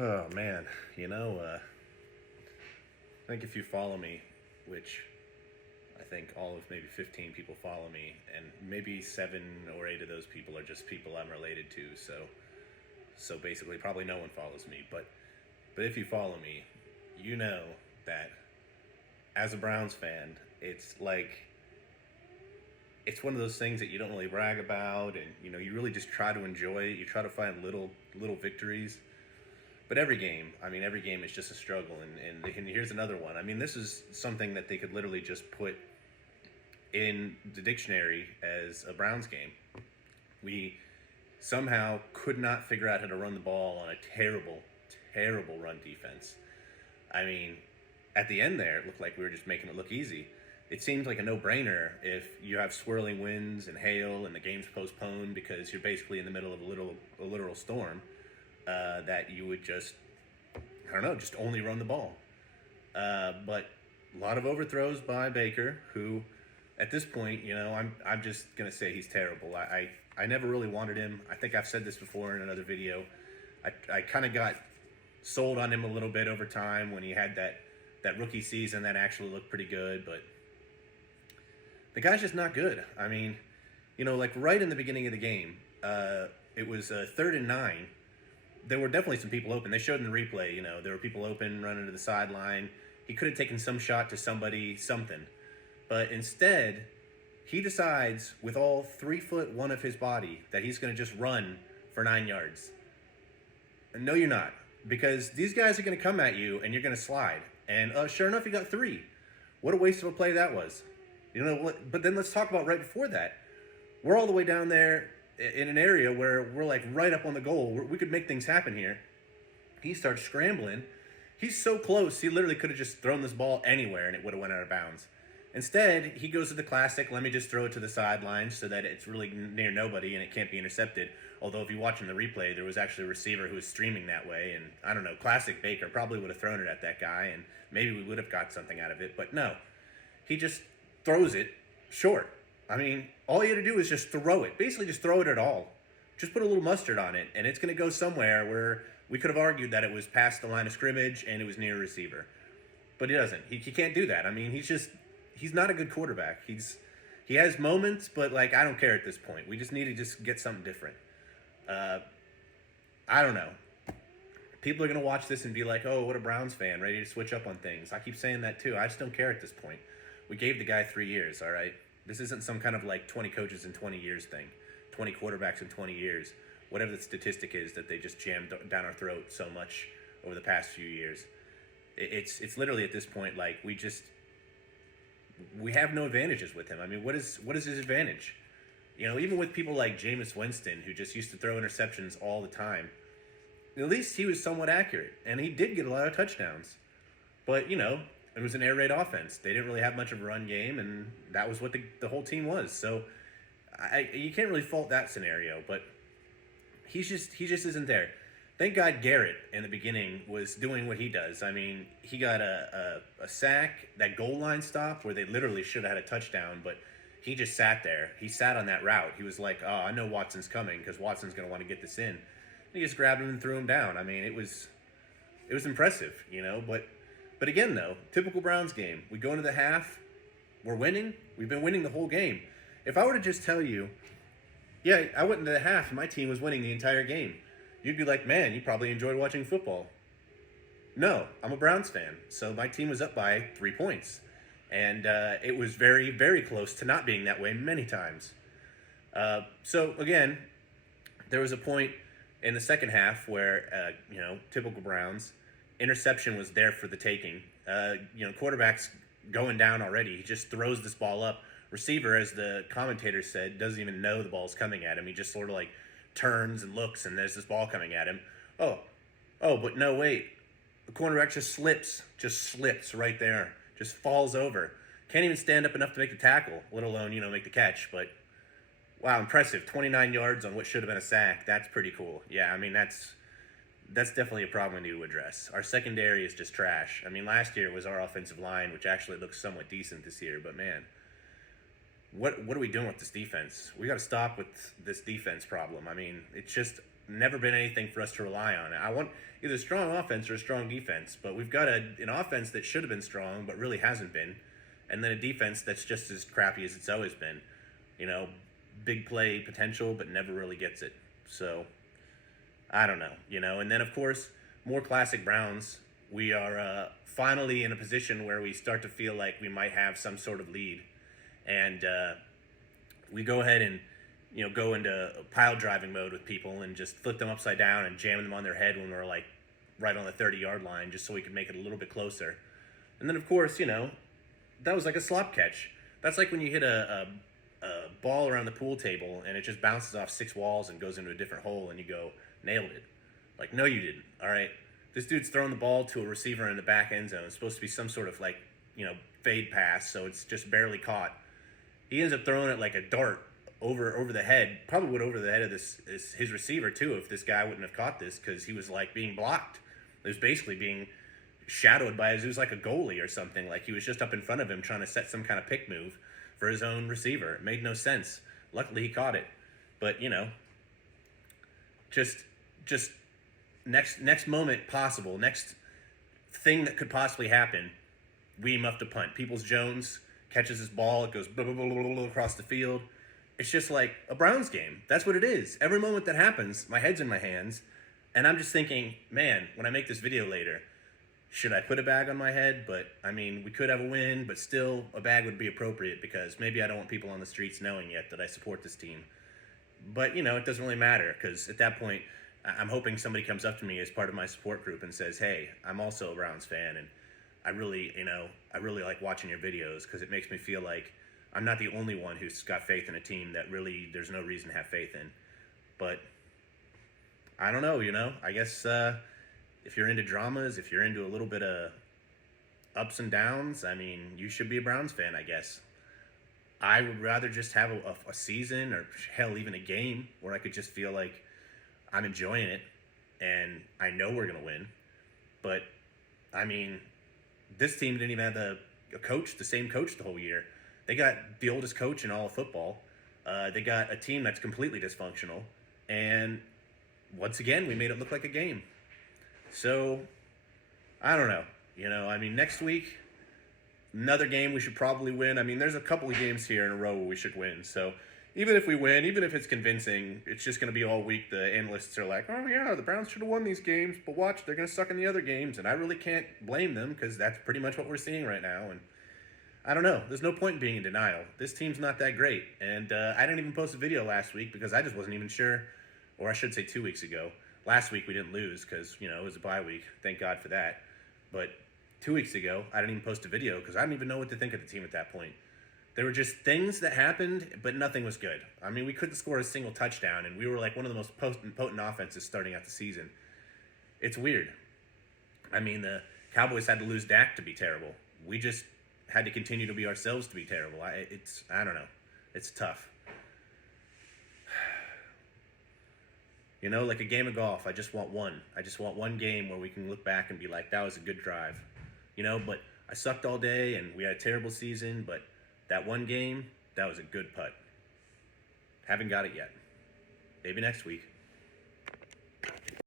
Oh man, you know, uh, I think if you follow me, which I think all of maybe 15 people follow me, and maybe 7 or 8 of those people are just people I'm related to. So basically, probably no one follows me. But if you follow me, you know that as a Browns fan, it's one of those things that you don't really brag about, and you really just try to enjoy it. You try to find little victories. But every game is just a struggle, and here's another one. I mean, this is something that they could literally just put in the dictionary as a Browns game. We somehow could not figure out how to run the ball on a terrible run defense. I mean, at the end there, it looked like we were just making it look easy. It seems like a no-brainer if you have swirling winds and hail and the game's postponed because you're basically in the middle of a literal storm. That you would just, I don't know, just only run the ball. But a lot of overthrows by Baker, who, at this point, I'm just gonna say he's terrible. I never really wanted him. I think I've said this before in another video. I kind of got sold on him a little bit over time when he had that rookie season that actually looked pretty good, but the guy's just not good. I mean, like right in the beginning of the game, it was 3rd and 9. There were definitely some people open. They showed in the replay, there were people open running to the sideline. He could have taken some shot to somebody, something. But instead, he decides with all 3'1" of his body that he's going to just run for 9 yards. And no, you're not. Because these guys are going to come at you and you're going to slide. And sure enough, he got 3. What a waste of a play that was. But then let's talk about right before that. We're all the way down there in an area where we're like right up on the goal. We could make things happen here. He starts scrambling. He's so close, he literally could have just thrown this ball anywhere and it would have went out of bounds. Instead, he goes to the classic, let me just throw it to the sidelines so that it's really near nobody and it can't be intercepted. Although if you watch in the replay, there was actually a receiver who was streaming that way. And I don't know, classic Baker probably would have thrown it at that guy and maybe we would have got something out of it. But no, he just throws it short. I mean, all you had to do is just throw it. Basically, just throw it at all. Just put a little mustard on it, and it's going to go somewhere where we could have argued that it was past the line of scrimmage and it was near a receiver. But he doesn't. He can't do that. I mean, he's not a good quarterback. He has moments, but, I don't care at this point. We just need to just get something different. I don't know. People are going to watch this and be like, oh, what a Browns fan, ready to switch up on things. I keep saying that, too. I just don't care at this point. We gave the guy 3 years, all right? This isn't some kind of 20 coaches in 20 years thing, 20 quarterbacks in 20 years, whatever the statistic is that they just jammed down our throat so much over the past few years. It's literally at this point we have no advantages with him. I mean, what is his advantage? Even with people like Jameis Winston, who just used to throw interceptions all the time, at least he was somewhat accurate, and he did get a lot of touchdowns. But, it was an air raid offense. They didn't really have much of a run game, and that was what the whole team was. So you can't really fault that scenario, but he just isn't there. Thank God Garrett in the beginning was doing what he does. I mean, he got a sack, that goal line stop where they literally should have had a touchdown, but he just sat there. He sat on that route. He was like, oh, I know Watson's coming because Watson's going to want to get this in. And he just grabbed him and threw him down. I mean, it was impressive, But again, though, typical Browns game. We go into the half, we're winning. We've been winning the whole game. If I were to just tell you, yeah, I went into the half and my team was winning the entire game, you'd be like, man, you probably enjoyed watching football. No, I'm a Browns fan, so my team was up by 3 points. And it was very, very close to not being that way many times. So, again, there was a point in the second half where, typical Browns, interception was there for the taking. Quarterback's going down already. He just throws this ball up. Receiver, as the commentator said, doesn't even know the ball's coming at him. He just sort of turns and looks, and there's this ball coming at him. Oh, but no, wait. The cornerback just slips right there. Just falls over. Can't even stand up enough to make the tackle, let alone, make the catch. But, wow, impressive. 29 yards on what should have been a sack. That's pretty cool. Yeah, I mean, that's definitely a problem we need to address. Our secondary is just trash. I mean, last year it was our offensive line, which actually looks somewhat decent this year. But, man, what are we doing with this defense? We got to stop with this defense problem. I mean, it's just never been anything for us to rely on. I want either a strong offense or a strong defense, but we've got an offense that should have been strong but really hasn't been, and then a defense that's just as crappy as it's always been. You know, big play potential but never really gets it. So I don't know, and then of course more classic Browns. We are finally in a position where we start to feel like we might have some sort of lead, and we go ahead and go into pile driving mode with people and just flip them upside down and jam them on their head when we're like right on the 30-yard line, just so we can make it a little bit closer. And then of course, that was like a slop catch. That's like when you hit a ball around the pool table and it just bounces off 6 walls and goes into a different hole and you go, nailed it. Like, no, you didn't. All right. This dude's throwing the ball to a receiver in the back end zone. It's supposed to be some sort of fade pass, so it's just barely caught. He ends up throwing it like a dart over the head. Probably would over the head of his receiver too if this guy wouldn't have caught this, because he was like being blocked. It was basically being shadowed by it was like a goalie or something. Like he was just up in front of him trying to set some kind of pick move for his own receiver. It made no sense. Luckily he caught it. But just next moment possible, next thing that could possibly happen, we muffed a punt. Peoples-Jones catches his ball, it goes blah, blah, blah, blah, blah, across the field. It's just like a Browns game. That's what it is. Every moment that happens, my head's in my hands, and I'm just thinking, man, when I make this video later, should I put a bag on my head? But, I mean, we could have a win, but still a bag would be appropriate, because maybe I don't want people on the streets knowing yet that I support this team. But, it doesn't really matter, because at that point, I'm hoping somebody comes up to me as part of my support group and says, hey, I'm also a Browns fan, and I really like watching your videos, because it makes me feel like I'm not the only one who's got faith in a team that really there's no reason to have faith in. But I don't know, I guess if you're into dramas, if you're into a little bit of ups and downs, I mean, you should be a Browns fan, I guess. I would rather just have a season, or hell, even a game, where I could just feel like I'm enjoying it and I know we're going to win. But, I mean, this team didn't even have the same coach the whole year. They got the oldest coach in all of football. They got a team that's completely dysfunctional. And once again, we made it look like a game. So, I don't know. I mean, next week, another game we should probably win. I mean, there's a couple of games here in a row where we should win. So, even if we win, even if it's convincing, it's just going to be all week. The analysts are like, oh, yeah, the Browns should have won these games, but watch, they're going to suck in the other games. And I really can't blame them, because that's pretty much what we're seeing right now. And I don't know. There's no point in being in denial. This team's not that great. And I didn't even post a video last week because I just wasn't even sure. Or I should say 2 weeks ago. Last week we didn't lose because, it was a bye week. Thank God for that. But 2 weeks ago, I didn't even post a video because I didn't even know what to think of the team at that point. There were just things that happened, but nothing was good. I mean, we couldn't score a single touchdown, and we were like one of the most potent offenses starting out the season. It's weird. I mean, the Cowboys had to lose Dak to be terrible. We just had to continue to be ourselves to be terrible. I don't know. It's tough. Like a game of golf, I just want one. I just want one game where we can look back and be like, that was a good drive. But I sucked all day, and we had a terrible season, but that one game, that was a good putt. Haven't got it yet. Maybe next week.